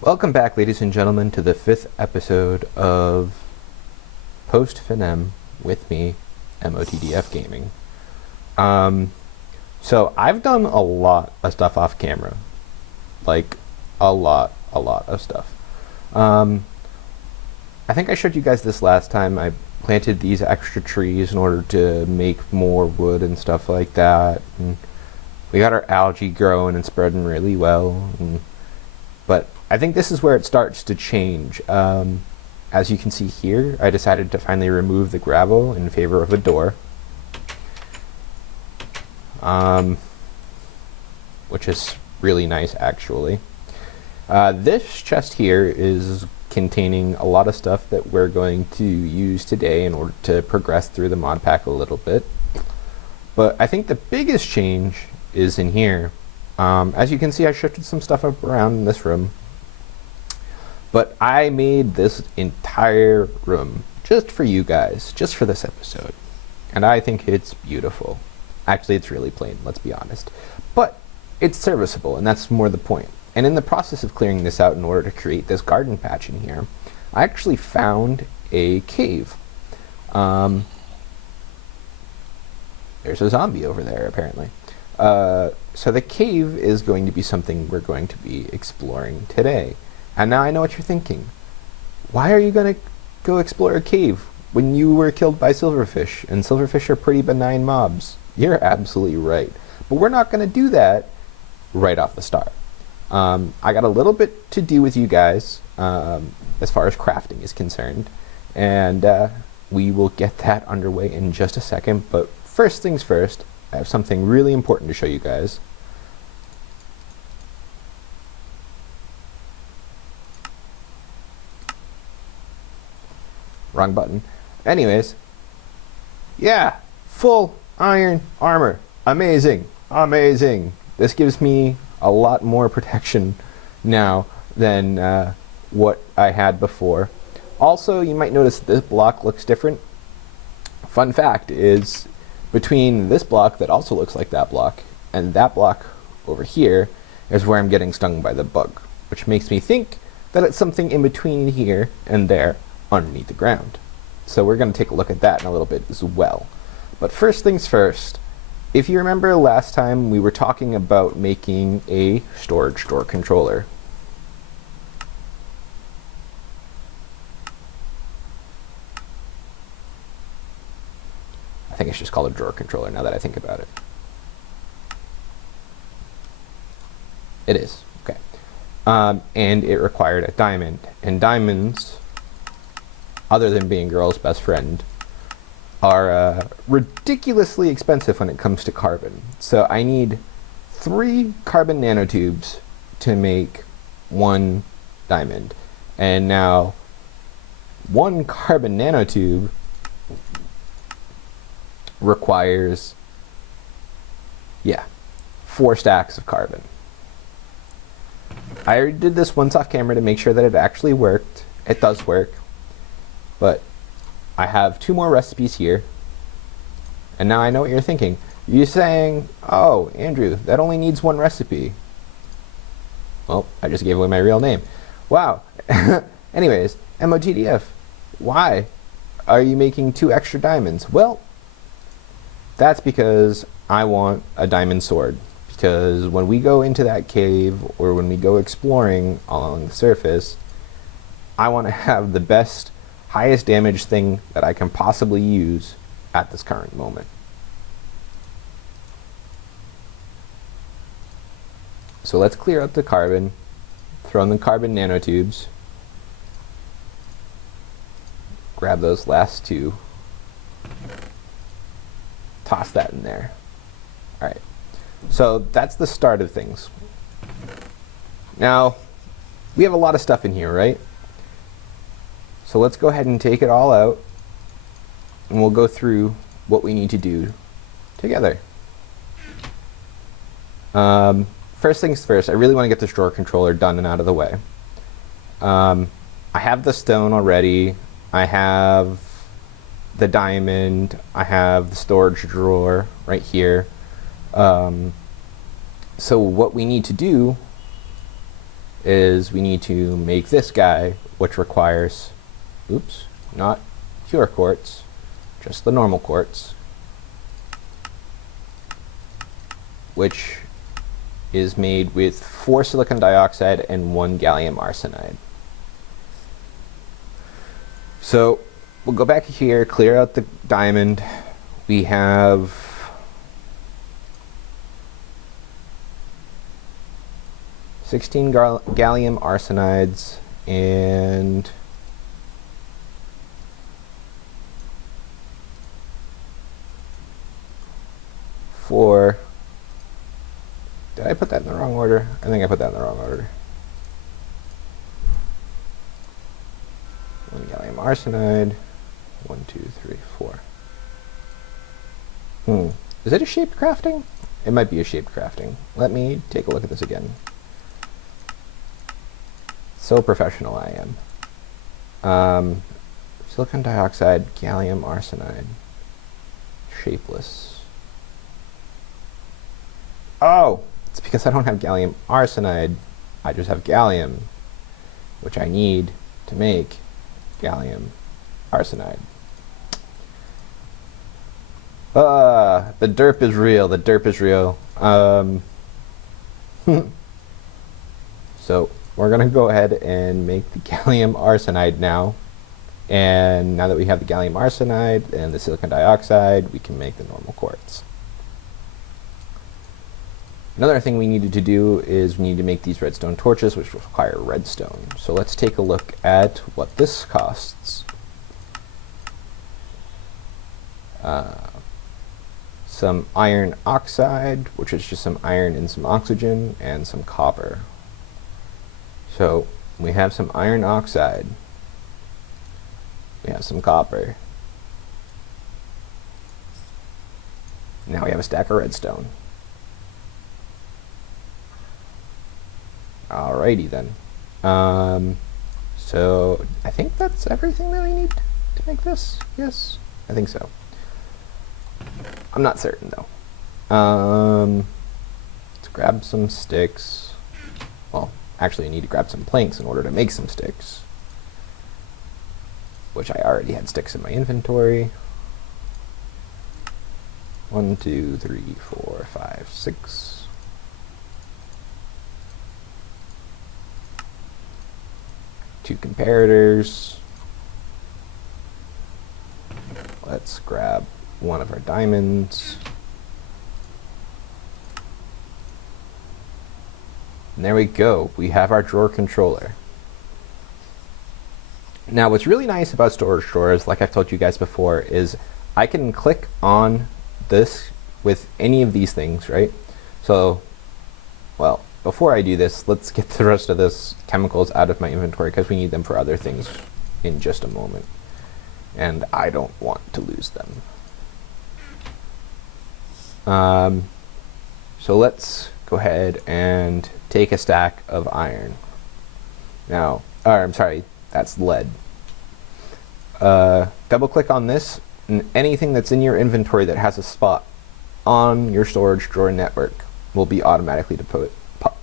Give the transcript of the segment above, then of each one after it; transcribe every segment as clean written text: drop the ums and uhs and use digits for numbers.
Welcome back, ladies and gentlemen, to the 5th episode of Post Finem with me, MOTDF Gaming. So I've done a lot of stuff off camera. Like, a lot of stuff. I think I showed you guys this last time. I planted these extra trees in order to make more wood and stuff like that. And we got our algae growing and spreading really well. But I think this is where it starts to change. As you can see here, I decided to finally remove the gravel in favor of a door. Which is really nice, actually. This chest here is containing a lot of stuff that we're going to use today in order to progress through the mod pack a little bit. But I think the biggest change is in here. As you can see, I shifted some stuff up around in this room. But I made this entire room just for you guys, just for this episode. And I think it's beautiful. Actually, it's really plain, let's be honest. But it's serviceable, and that's more the point. And in the process of clearing this out in order to create this garden patch in here, I actually found a cave. There's a zombie over there, apparently. So the cave is going to be something we're going to be exploring today. And now I know what you're thinking. Why are you going to go explore a cave when you were killed by silverfish? And silverfish are pretty benign mobs. You're absolutely right. But we're not going to do that right off the start. I got a little bit to do with you guys as far as crafting is concerned. And we will get that underway in just a second. But first things first, I have something really important to show you guys. Wrong button. Anyways, yeah, full iron armor. Amazing, amazing. This gives me a lot more protection now than what I had before. Also, you might notice this block looks different. Fun fact is, between this block that also looks like that block and that block over here is where I'm getting stung by the bug, which makes me think that it's something in between here and there underneath the ground. So we're going to take a look at that in a little bit as well. But first things first, if you remember last time we were talking about making a storage door controller. I think it's just called a drawer controller now that I think about it. It is, okay. And it required a diamond. And diamonds, other than being girls' best friend, are ridiculously expensive when it comes to carbon. So I need 3 carbon nanotubes to make 1 diamond. And now 1 carbon nanotube requires, 4 stacks of carbon. I already did this once off camera to make sure that it actually worked. It does work, but I have 2 more recipes here, and now I know what you're thinking. You're saying, oh, Andrew, that only needs 1 recipe. Well, I just gave away my real name. Wow. Anyways, MOTDF, why are you making 2 extra diamonds? Well, that's because I want a diamond sword. Because when we go into that cave, or when we go exploring along the surface, I want to have the best, highest damage thing that I can possibly use at this current moment. So let's clear up the carbon, throw in the carbon nanotubes, grab those last 2, toss that in there. Alright, so that's the start of things. Now, we have a lot of stuff in here, right? So let's go ahead and take it all out, and we'll go through what we need to do together. First things first, I really want to get this drawer controller done and out of the way. I have the stone already. I have the diamond. I have the storage drawer right here. So what we need to do is we need to make this guy, which requires, oops, not pure quartz, just the normal quartz, which is made with 4 silicon dioxide and 1 gallium arsenide. So we'll go back here, clear out the diamond. We have 16 gallium arsenides and 4. Did I put that in the wrong order? I think I put that in the wrong order. 1 gallium arsenide. 1, 2, 3, 4. Is it a shaped crafting? It might be a shaped crafting. Let me take a look at this again. So professional I am. Silicon dioxide, gallium arsenide. Shapeless. Oh! It's because I don't have gallium arsenide. I just have gallium, which I need to make gallium arsenide. The derp is real. The derp is real. So we're gonna go ahead and make the gallium arsenide now. And now that we have the gallium arsenide and the silicon dioxide, we can make the normal quartz. Another thing we needed to do is we need to make these redstone torches, which require redstone. So let's take a look at what this costs. Some iron oxide, which is just some iron and some oxygen, and some copper. So we have some iron oxide. We have some copper. Now we have a stack of redstone. Alrighty then. So I think that's everything that we need to make this. Yes, I think so. I'm not certain though. Let's grab some sticks. Well, actually I need to grab some planks in order to make some sticks, which I already had sticks in my inventory. 1, 2, 3, 4, 5, 6. Two comparators. Let's grab one of our diamonds. And there we go. We have our drawer controller. Now what's really nice about storage drawers, like I've told you guys before, is I can click on this with any of these things, right? So, well, before I do this, let's get the rest of this chemicals out of my inventory because we need them for other things in just a moment. And I don't want to lose them. So let's go ahead and take a stack of iron. Now, I'm sorry, that's lead. Double click on this, and anything that's in your inventory that has a spot on your storage drawer network will be automatically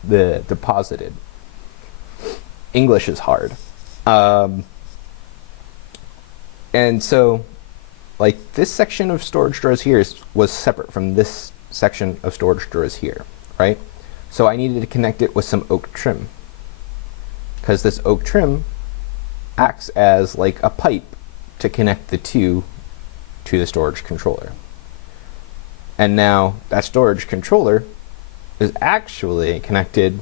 deposited. English is hard. And so, like, this section of storage drawers here was separate from this section of storage drawers here, right? So I needed to connect it with some oak trim, because this oak trim acts as like a pipe to connect the two to the storage controller. And now that storage controller is actually connected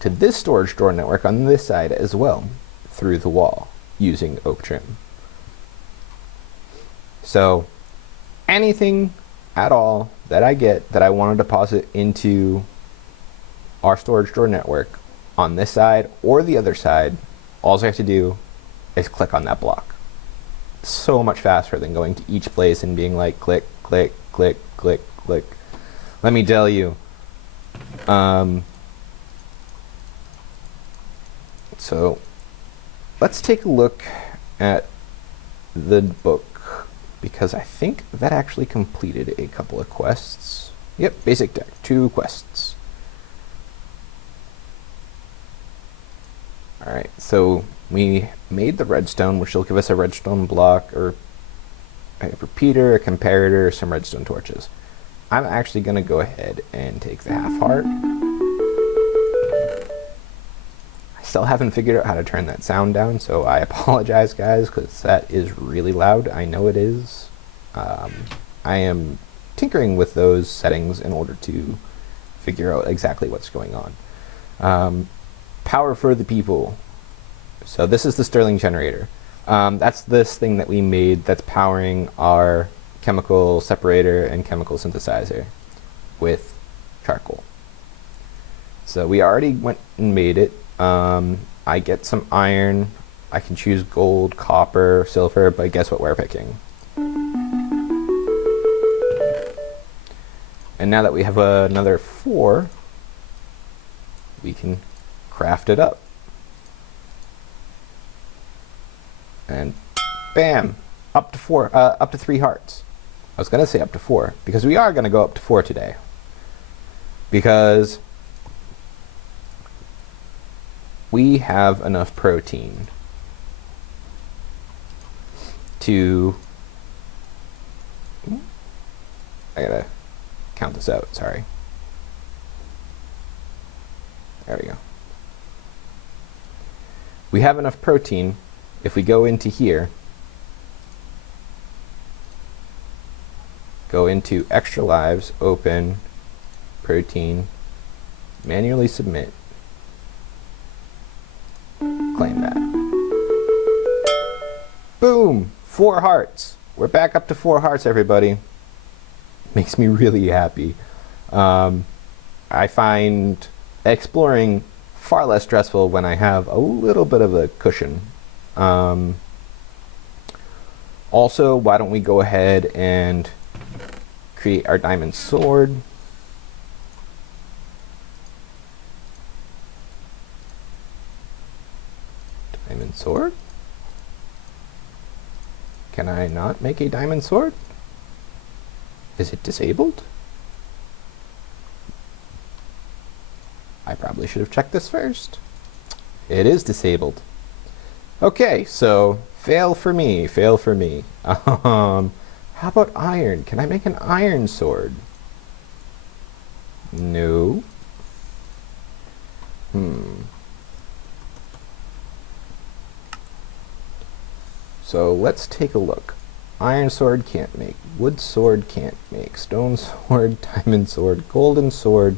to this storage drawer network on this side as well through the wall using oak trim. So anything at all that I get that I want to deposit into our storage drawer network on this side or the other side, all I have to do is click on that block. So much faster than going to each place and being like click, click, click, click, click. Let me tell you. So let's take a look at the book, because I think that actually completed a couple of quests. Yep, basic deck, 2 quests. Alright, so we made the redstone, which will give us a redstone block, or a repeater, a comparator, some redstone torches. I'm actually going to go ahead and take the half heart. I still haven't figured out how to turn that sound down, so I apologize, guys, because that is really loud. I know it is. I am tinkering with those settings in order to figure out exactly what's going on. Power for the people. So this is the Stirling generator. That's this thing that we made that's powering our chemical separator and chemical synthesizer with charcoal. So we already went and made it. I get some iron. I can choose gold, copper, silver, but guess what we're picking? And now that we have another 4, we can craft it up. And bam, up to 3 hearts. I was going to say up to 4, because we are going to go up to 4 today. Because we have enough protein to... I gotta count this out, sorry. There we go. We have enough protein if we go into here, go into extra lives, open, protein, manually submit, claim that. Boom! 4 hearts. We're back up to 4 hearts, everybody. Makes me really happy. I find exploring far less stressful when I have a little bit of a cushion. Also, why don't we go ahead and create our diamond sword. Diamond sword? Can I not make a diamond sword? Is it disabled? I probably should have checked this first. It is disabled. Okay, so fail for me, fail for me. How about iron? Can I make an iron sword? No. So let's take a look. Iron sword can't make. Wood sword can't make. Stone sword, diamond sword, golden sword.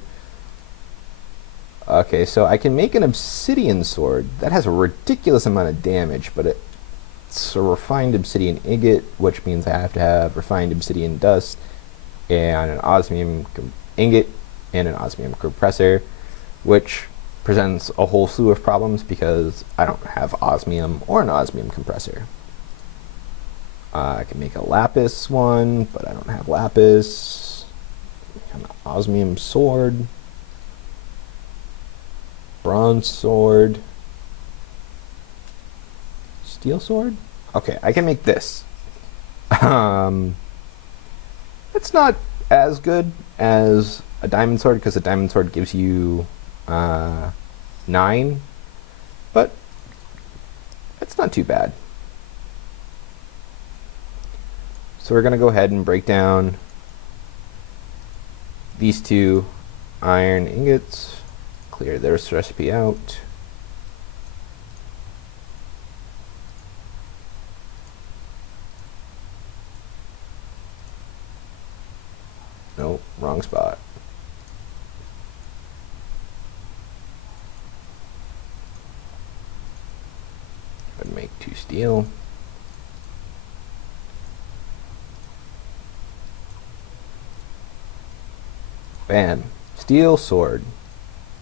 Okay, so I can make an obsidian sword. That has a ridiculous amount of damage, but it's a refined obsidian ingot, which means I have to have refined obsidian dust and an osmium ingot and an osmium compressor, which presents a whole slew of problems because I don't have osmium or an osmium compressor. I can make a lapis one, but I don't have lapis. An osmium sword. Bronze sword. Steel sword? Okay, I can make this. It's not as good as a diamond sword because a diamond sword gives you 9, but it's not too bad. So we're going to go ahead and break down these 2 iron ingots, clear this recipe out. Nope, wrong spot. I'd make 2 steel. Bam. Steel sword.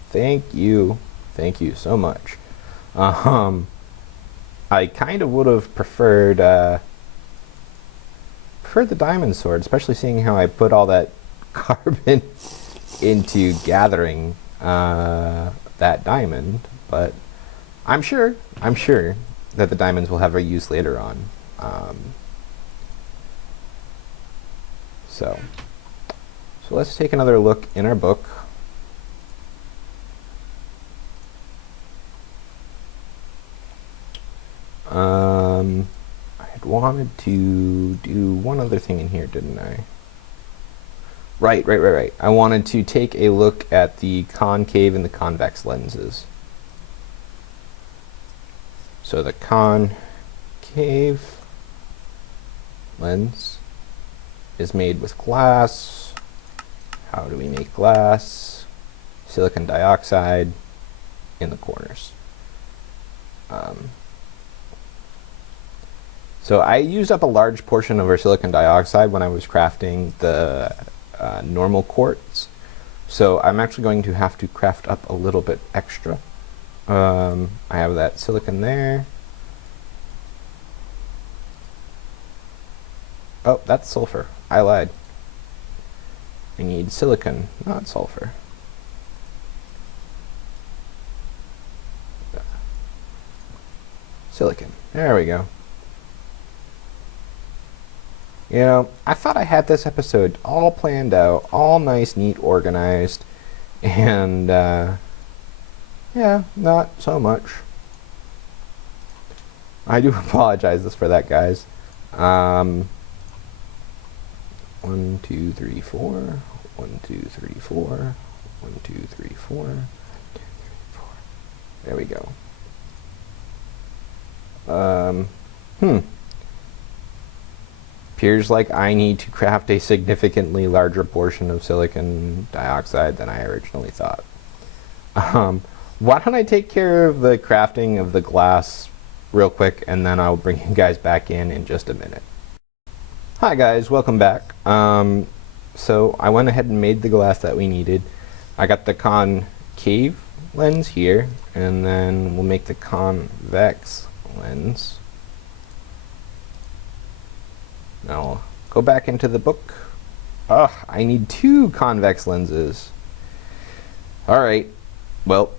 Thank you so much. I kind of would have preferred the diamond sword, especially seeing how I put all that carbon into gathering that diamond, but I'm sure that the diamonds will have a use later on. So let's take another look in our book. I had wanted to do one other thing in here, didn't I? Right. I wanted to take a look at the concave and the convex lenses. So the concave lens is made with glass. How do we make glass? Silicon dioxide in the corners. So I used up a large portion of our silicon dioxide when I was crafting the normal quartz. So I'm actually going to have to craft up a little bit extra. I have that silicon there. Oh, that's sulfur. I lied. I need silicon, not sulfur. Silicon. There we go. You know, I thought I had this episode all planned out, all nice, neat, organized, and yeah, not so much. I do apologize for that, guys. 1, 2, 3, 4. 1, 2, 3, 4. 1, 2, 3, 4. 1, 2, 3, 4. There we go. Appears like I need to craft a significantly larger portion of silicon dioxide than I originally thought. Why don't I take care of the crafting of the glass real quick, and then I'll bring you guys back in just a minute. Hi guys, welcome back. So I went ahead and made the glass that we needed. I got the concave lens here, and then we'll make the convex lens. Now I'll go back into the book. Ugh, I need 2 convex lenses. Alright, well,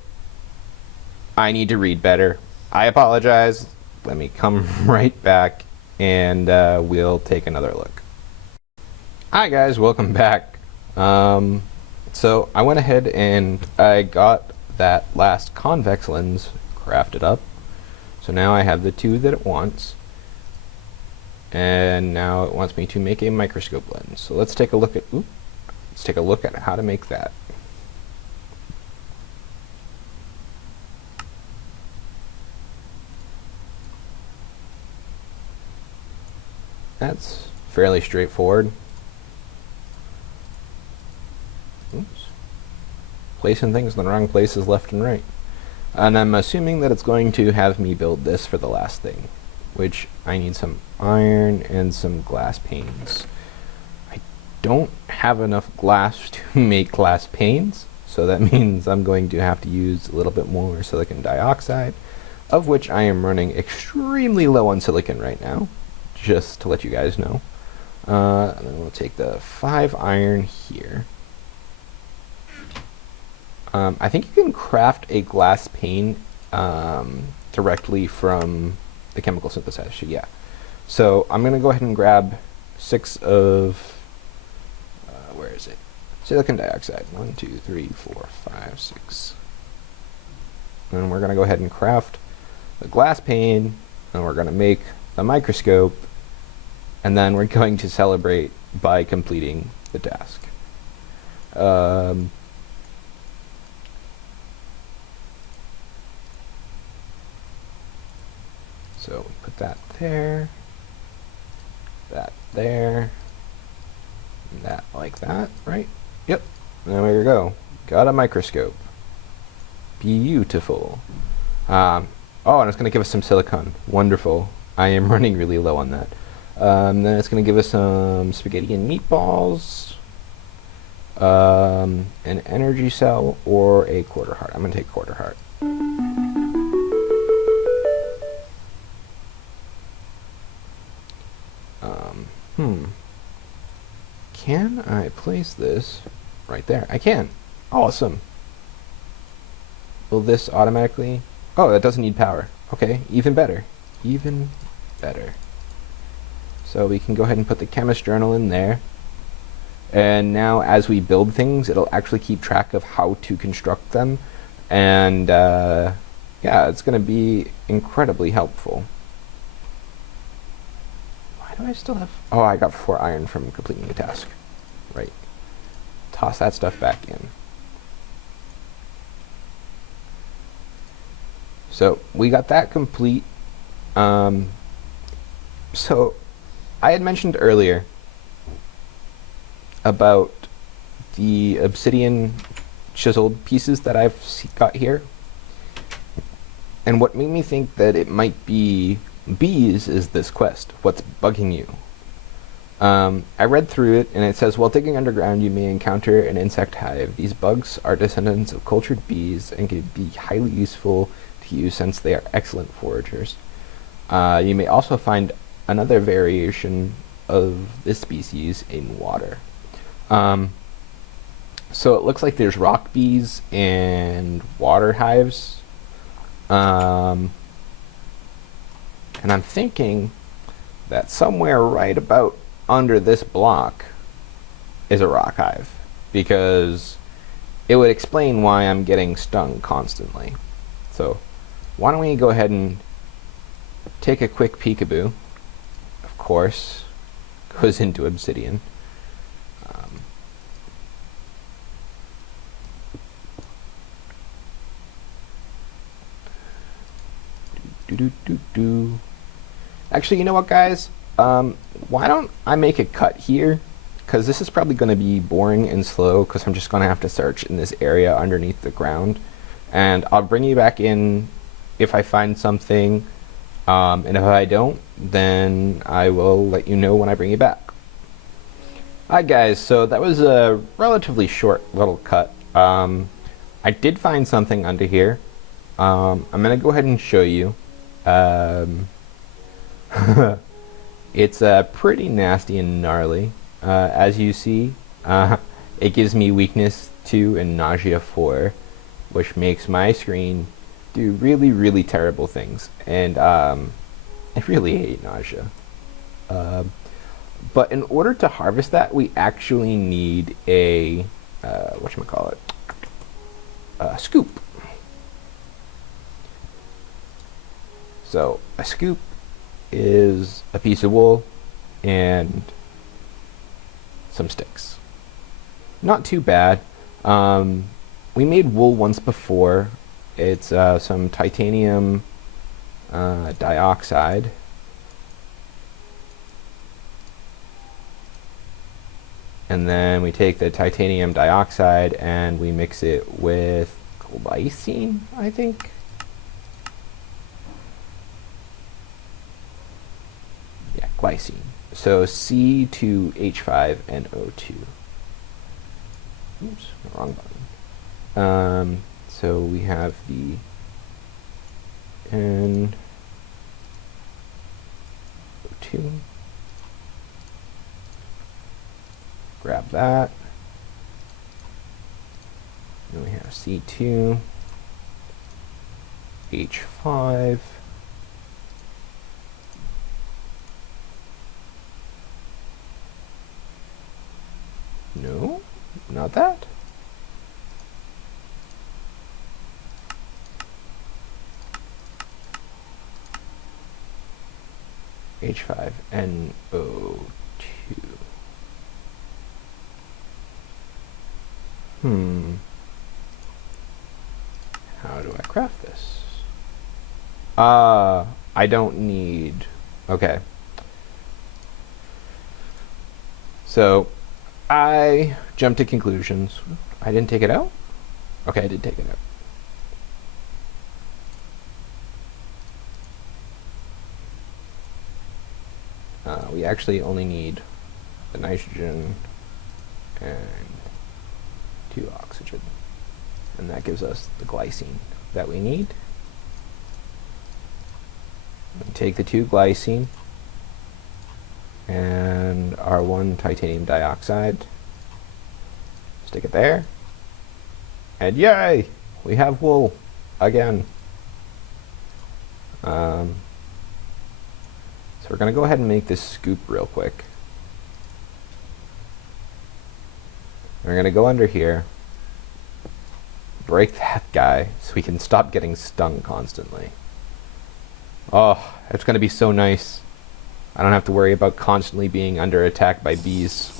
I need to read better. I apologize. Let me come right back and we'll take another look. Hi guys, welcome back. So I went ahead and I got that last convex lens crafted up. So now I have the 2 that it wants. And now it wants me to make a microscope lens. So let's take a look at how to make that. That's fairly straightforward. Oops. Placing things in the wrong places left and right. And I'm assuming that it's going to have me build this for the last thing, which I need some iron and some glass panes. I don't have enough glass to make glass panes, so that means I'm going to have to use a little bit more silicon dioxide, of which I am running extremely low on silicon right now, just to let you guys know. And then we'll take the 5 iron here. I think you can craft a glass pane directly from the chemical synthesizer, yeah. So I'm going to go ahead and grab 6 of, where is it? Silicon dioxide. 1, 2, 3, 4, 5, 6. And we're going to go ahead and craft the glass pane, and we're going to make the microscope, and then we're going to celebrate by completing the task. So we put that there, that there, and that like that, right? Yep. There we go. Got a microscope. Beautiful. Oh, and it's going to give us some silicon. Wonderful. I am running really low on that. Then it's going to give us some spaghetti and meatballs, an energy cell, or a quarter heart. I'm going to take quarter heart. Can I place this right there? I can. Awesome. Will this automatically... Oh, that doesn't need power. Okay, even better. Even better. So we can go ahead and put the chemist journal in there. And now as we build things, it'll actually keep track of how to construct them. And yeah, it's going to be incredibly helpful. do I still have? Oh, I got 4 iron from completing a task. Right. Toss that stuff back in. So we got that complete. So I had mentioned earlier about the obsidian chiseled pieces that I've got here. And what made me think that it might be bees is this quest. What's bugging you? I read through it, and it says, while digging underground, you may encounter an insect hive. These bugs are descendants of cultured bees and can be highly useful to you since they are excellent foragers. You may also find another variation of this species in water. So it looks like there's rock bees and water hives. And I'm thinking that somewhere right about under this block is a rock hive, because it would explain why I'm getting stung constantly. So why don't we go ahead and take a quick peekaboo. Of course, goes into obsidian. Actually, you know what, guys? Why don't I make a cut here? Because this is probably going to be boring and slow, because I'm just going to have to search in this area underneath the ground. And I'll bring you back in if I find something. And if I don't, then I will let you know when I bring you back. Hi guys, so that was a relatively short little cut. I did find something under here. I'm going to go ahead and show you. It's pretty nasty and gnarly. As you see, it gives me weakness 2 and nausea 4, which makes my screen do really, really terrible things. And I really hate nausea. But in order to harvest that, we actually need a whatchamacallit, a scoop. So a scoop is a piece of wool and some sticks. Not too bad. We made wool once before. It's some titanium dioxide. And then we take the titanium dioxide and we mix it with glycine, I think. Yeah, glycine. So C2H5NO2. Oops, wrong button. So we have the N2. Grab that. Then we have C2, H5. No, not that. H5NO2. How do I craft this? I don't need... Okay. So, I jumped to conclusions. I didn't take it out? Okay, I did take it out. We actually only need the nitrogen and 2 oxygen. And that gives us the glycine that we need. We take the 2 glycine and our 1 titanium dioxide, stick it there, and yay! We have wool again. So we're going to go ahead and make this scoop real quick. We're going to go under here, break that guy so we can stop getting stung constantly. Oh, it's going to be so nice. I don't have to worry about constantly being under attack by bees.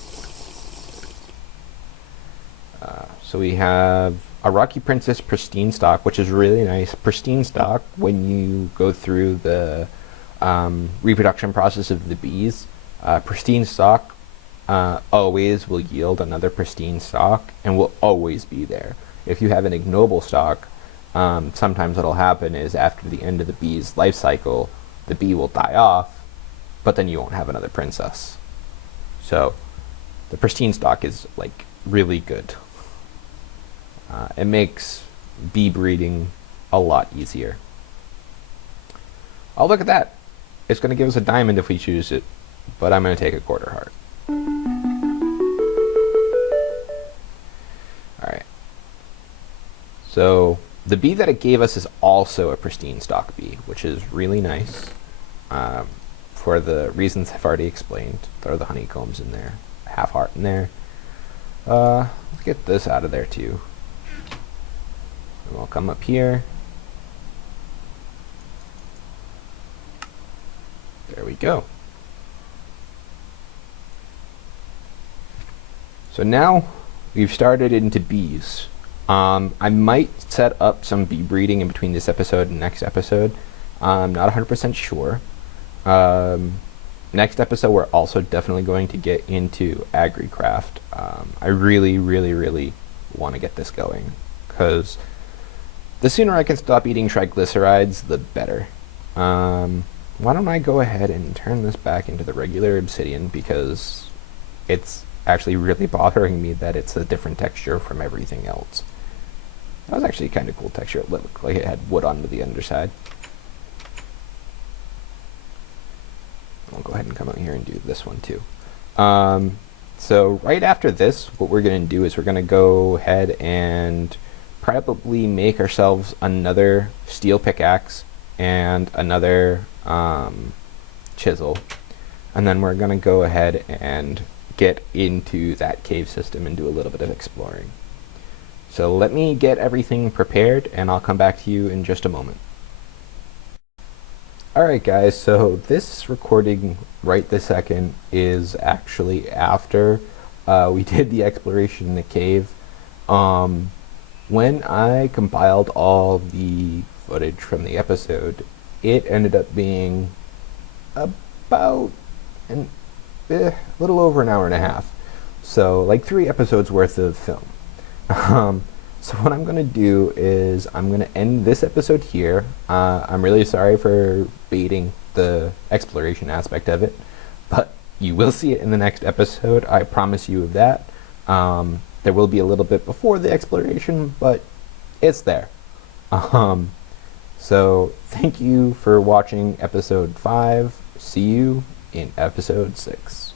So we have a Rocky Princess pristine stock, which is really nice. Pristine stock, when you go through the reproduction process of the bees, pristine stock always will yield another pristine stock and will always be there. If you have an ignoble stock, sometimes what'll happen is after the end of the bee's life cycle, the bee will die off, but then you won't have another princess. So the pristine stock is like really good. It makes bee breeding a lot easier. Oh, look at that. It's going to give us a diamond if we choose it, but I'm going to take a quarter heart. Alright. So the bee that it gave us is also a pristine stock bee, which is really nice. For the reasons I've already explained. Throw the honeycombs in there. Half heart in there. Let's get this out of there too. And we'll come up here. There we go. So now we've started into bees. I might set up some bee breeding in between this episode and next episode. I'm not 100% sure. Next episode we're also definitely going to get into AgriCraft. I really want to get this going, because the sooner I can stop eating triglycerides, the better. Why don't I go ahead and turn this back into the regular obsidian, because it's actually really bothering me that it's a different texture from everything else. That was actually a kind of cool texture. It looked like it had wood onto the underside. I'll go ahead and come out here and do this one too. So right after this, what we're going to do is we're going to go ahead and probably make ourselves another steel pickaxe and another chisel. And then we're going to go ahead and get into that cave system and do a little bit of exploring. So let me get everything prepared and I'll come back to you in just a moment. Alright guys, so this recording right this second is actually after we did the exploration in the cave. When I compiled all the footage from the episode, it ended up being about a little over an hour and a half. So like 3 episodes worth of film. So what I'm going to do is I'm going to end this episode here. I'm really sorry for baiting the exploration aspect of it, but you will see it in the next episode. I promise you of that. There will be a little bit before the exploration, but it's there. So thank you for watching episode 5. See you in episode 6.